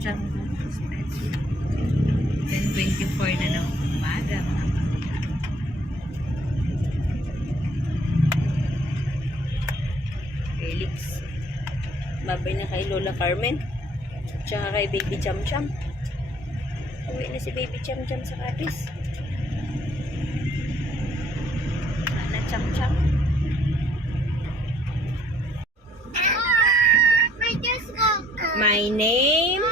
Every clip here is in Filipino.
Jungle Special. 10:24 na ng umaga. Felix. Babay na kay Lola Carmen. Tsaka kay Baby Cham Cham. Uwi na si Baby Cham Cham sa Capiz. Ana Cham Cham. My name.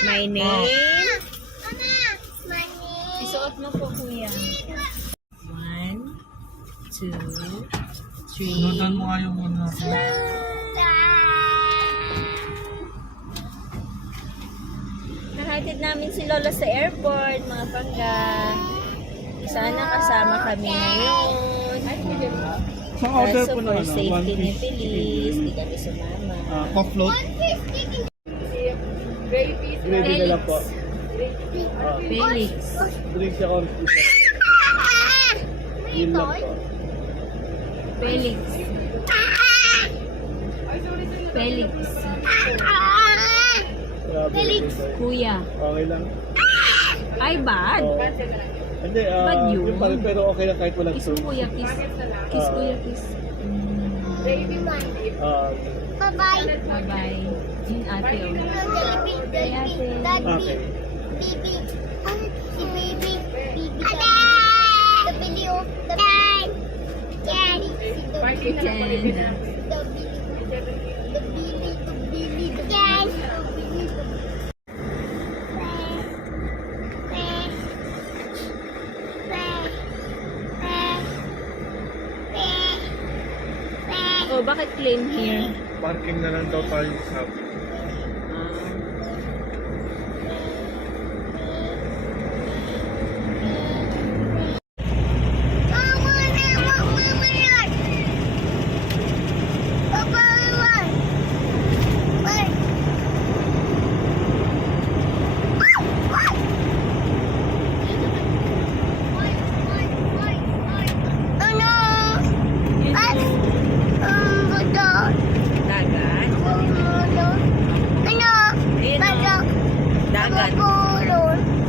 My name. Isuot mo po, kuya. 1, 2, 3. Notan mo nga yung muna. Nahatid namin si Lola sa airport, mga pangga. Sana kasama kami ngayon. Ang order Kaso po na for safety ni piece. Feliz, di kami sumama. Coke float. Baby. Gravy na lang po. Felix. Drink siya orange juice. Yun lang po. Felix. Felix. Grabe, Felix. Kuya. Okay lang. Ay, bad. Oo. Hindi, Bad yun. yung pa rin, pero okay lang kahit walang Kiss sauce. mo, kuya. Kiss. Kiss, kuya. Kiss. Baby man. Bye-bye. Bye-bye. Yun, ate, oh. Baby, Ay, ate. Okay. Baby. Si baby. Baby. The video. The daddy. Jen. The Billy. The Billy. The daddy. Oh, bakit claim here? Parking na lang daw tayo sa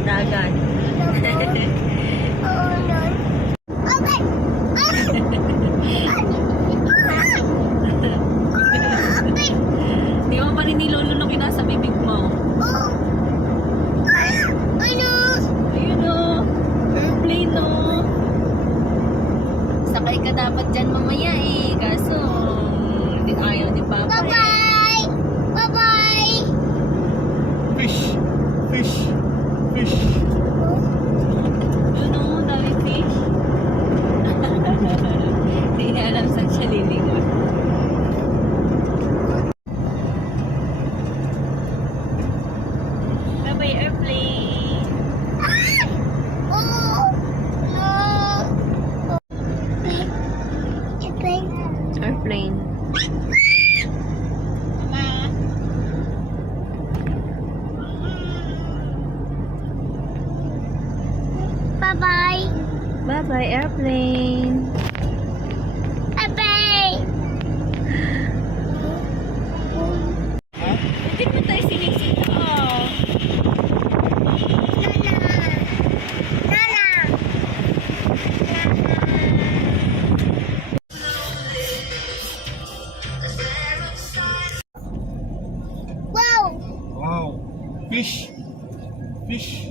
Dagat. Ayun, oh. Dagat. Dagat. Di mo pa rin ni Lolo na kinasa bibig mo. Ayun, oh. Airplane, oh. Sakay ka dapat dyan mamaya, eh. Kaso, hindi ayaw ni Papa, eh. fish. Fish. Fish. Yun, oh. Dami fish. Hindi niya alam saan siya lilingon. Bye-bye, airplane. Airplane. Bye-bye. Bye-bye, airplane. Bye-bye. Hindi mo tayo sinisita, oh. Wow! Wow. Fish. Fish.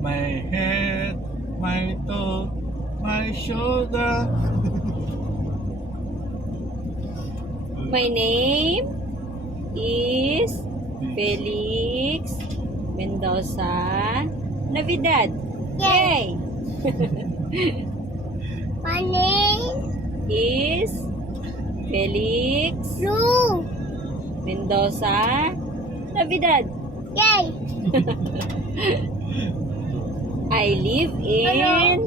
My head, my toe, my shoulder. My name is Felix Mendoza Navidad. Yay! My name Is Felix Blue. Mendoza Navidad. Yay! I live in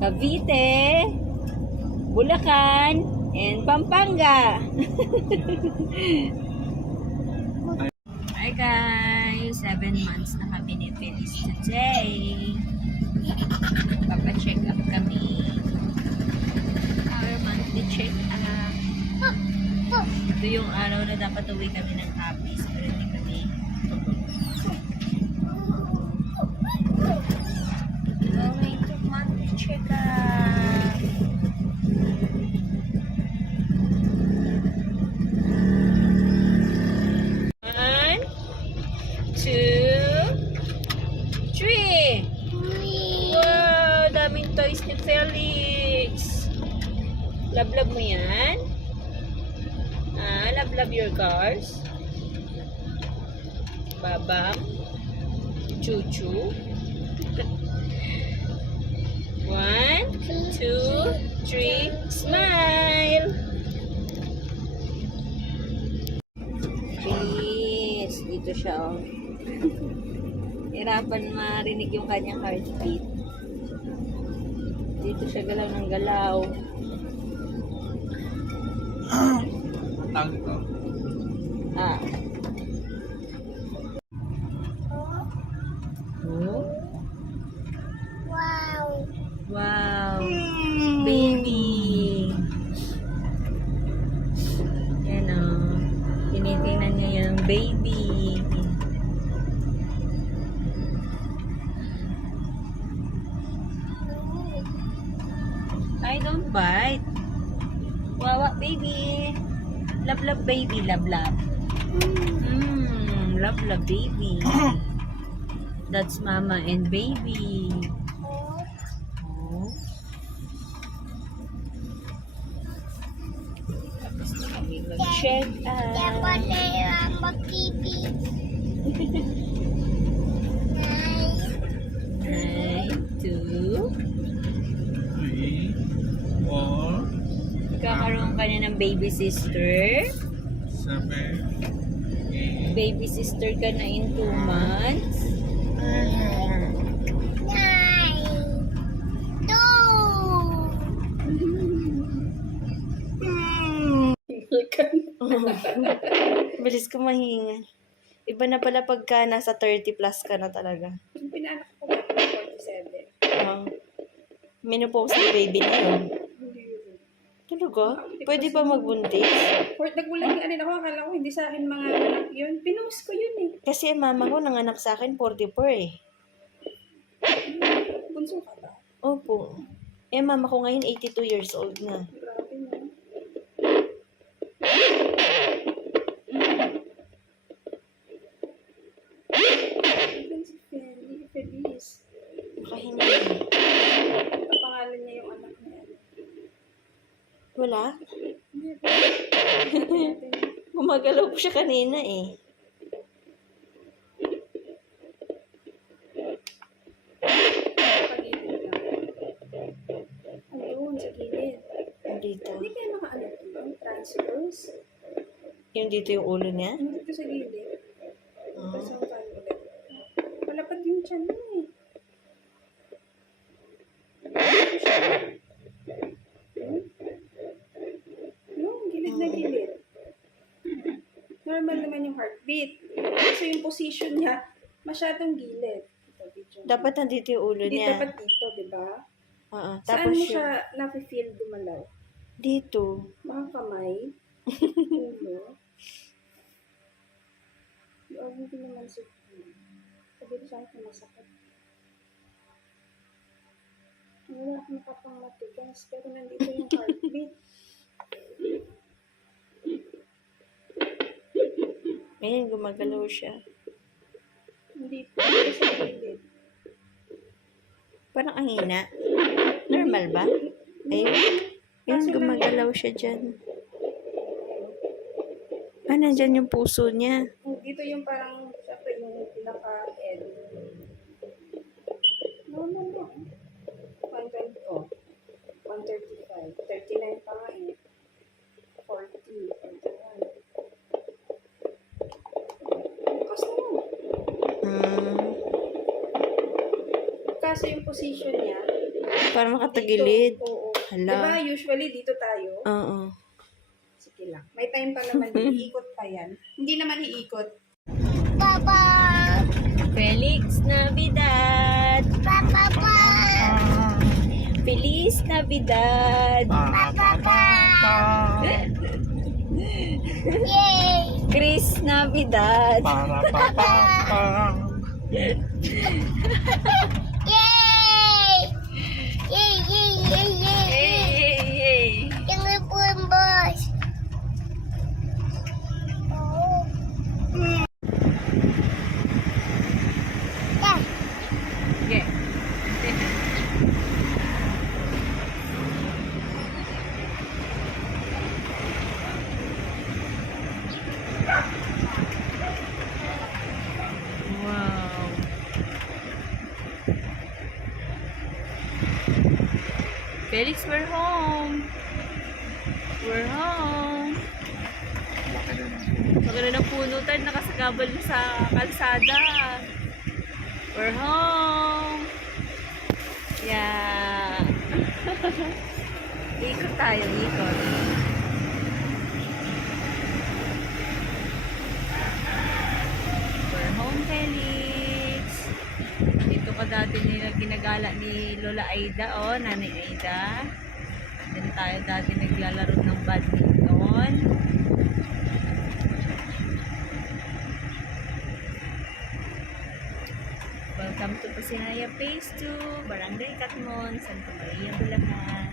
Cavite, Bulacan, and Pampanga. Hi guys! 7 months na kami ni Feliz today. Papa-check up kami. Our monthly check up. Ito yung araw na dapat uwi kami ng Capiz, pero hindi kami. Going to monthly check up. One, two, three. Wow, daming toys ni Felix. Love mo yan? Love your cars? Babam? Chuchu? 1, 2, 3, smile! Please, dito siya oh. Hirapan marinig yung kanyang heartbeat. Dito siya galaw ng galaw. Tawag ito. Ah. Oh? Wow. Wow. Baby. Yan o. Tinitingnan niya yung baby. I don't bite. Wawa baby. Love baby. Love. Love baby. That's mama and baby. Oh. Tapos na kami mag-check Dapat out. tayo mag-TV. 2. 3, 4, Kakaroon ka na ng baby sister. 7, 8, Baby sister ka na in 2 months. 9, 2. Bilis ko mahinga. Iba na pala pagka nasa 30 plus ka na talaga. Yung pinaanak ko ba 47? Menopause na baby na yun. Talaga? Pwede pa magbuntis? Nagbulang yung ako, akala ko hindi sa akin mga anak yun. Pinost ko yun eh. Kasi ang mama ko nanganak sa akin 44 eh. Bunso ka ba? Opo. Eh mama ko ngayon 82 years old na. Grabe na. Si Feliz. Baka hindi. Kapangalan niya yung anak niya. Wala? Hindi. Gumagalaw po siya kanina eh. Pagilid lang. Ayun, sa gilid. Dito. Hindi kaya makaano ito? Transfers? Yung dito yung ulo niya? Hindi dito sa gilid. Oh. Tapos ang tayo ulit. Palapad yung tiyan mo eh. Yung gilid na gilid. Normal naman yung heartbeat. So yung position niya, masyadong gilid. Ito, video. Dapat nandito yung ulo Hindi niya. dapat dito, di ba? Oo. Saan Tapos mo yung siya nafe-feel dumalaw? dito. Mga kamay? Ulo? Hindi naman sa sabi ko saan kung masakit. Wala akong kapang matigas, pero nandito yung heartbeat. Ngayon, gumagalaw siya. Hindi po. Hindi sa gilid. Parang ang hina. Normal ba? Ayun. Yun, gumagalaw siya dyan. Ah, nandyan yung puso niya. Dito yung parang, syempre yung pinaka-head. Normal mo. 120, oh. 135. 39 pa nga eh. 40. 41. Bukas naman. Kaso yung position niya, Parang nakatagilid. dito, oo. Hala. Diba usually dito tayo? Oo. Sige lang. May time pa naman, iikot pa yan. Hindi naman iikot. Papa. Felix Navidad! Papa pa. Feliz Navidad! Yay. Chris Navidad! Yay. Yay, yay, yay, yay. Yay! Yay! Jangan pun bos. Oh. Dah. Yeah. Wow. Felix, we're home. We're home. Maganda ng punutan, nakasagabal na sa kalsada. We're home. Yeah. Ikot tayo, ikot. We're home, Felix. Dito ka dati nila ginagala ni Lola Aida, oh, Nanay Aida. Dito tayo dati naglalaro ng badminton. Welcome to Pasinaya Phase 2, Barangay Catmon, Santa Maria, Bulacan.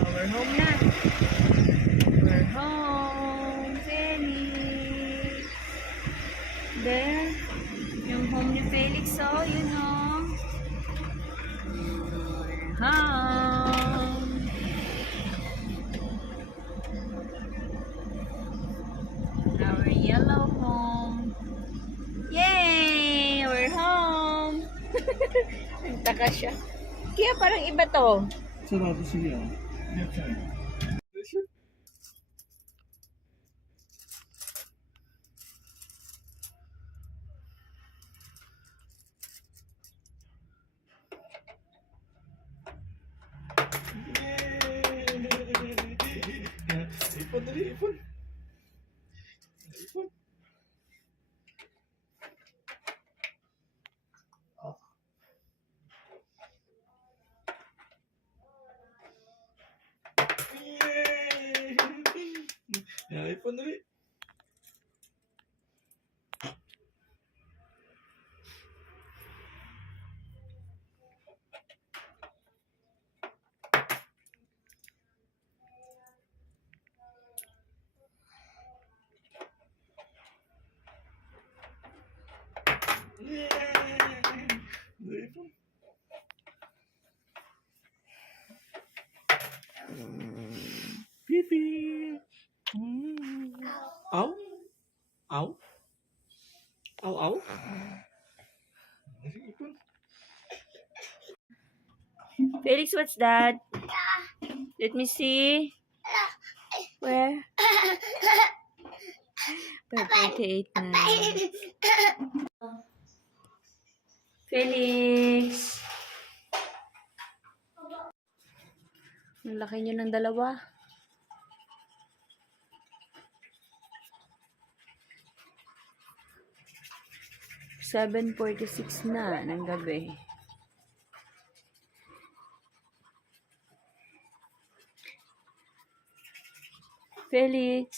Oh, we're home na. We're home, Felix. There, yung home ni Felix, oh, you know. Home. Our yellow home. Yay! We're home. Nagtaka siya. Kaya parang iba to. Sarado siya. Ipon, dali, ipon. Ipon. Yay! Yeah, ipon, dali. Pipi. Ow. Ow. Ow, ow. Felix, what's that? Let me see. Where? 5:48 na. Felix. Ang laki niyo ng dalawa. $7:46 na ng gabi. Felix.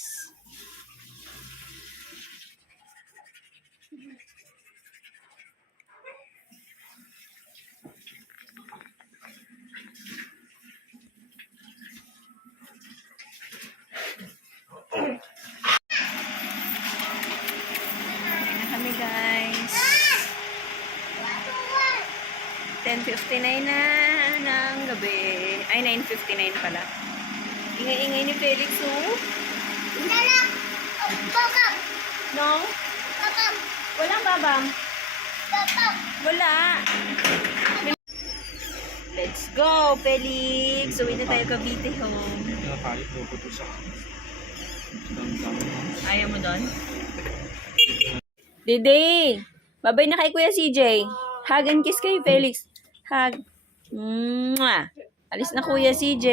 Kami guys. 10:59 na ng gabi. Ay, 9:59 pala. Ingay-ingay ni Felix, oh. Dalam. Babam. No? Babam. Walang babam. Babam. Wala. Let's go, Felix. Uwi na tayo Cavite home. Nakakayot mo ko to sa Ayaw mo doon? Dede! Babay na kay Kuya CJ. Hug and kiss kayo, Felix. Hug. Mwah. Alis na Kuya CJ.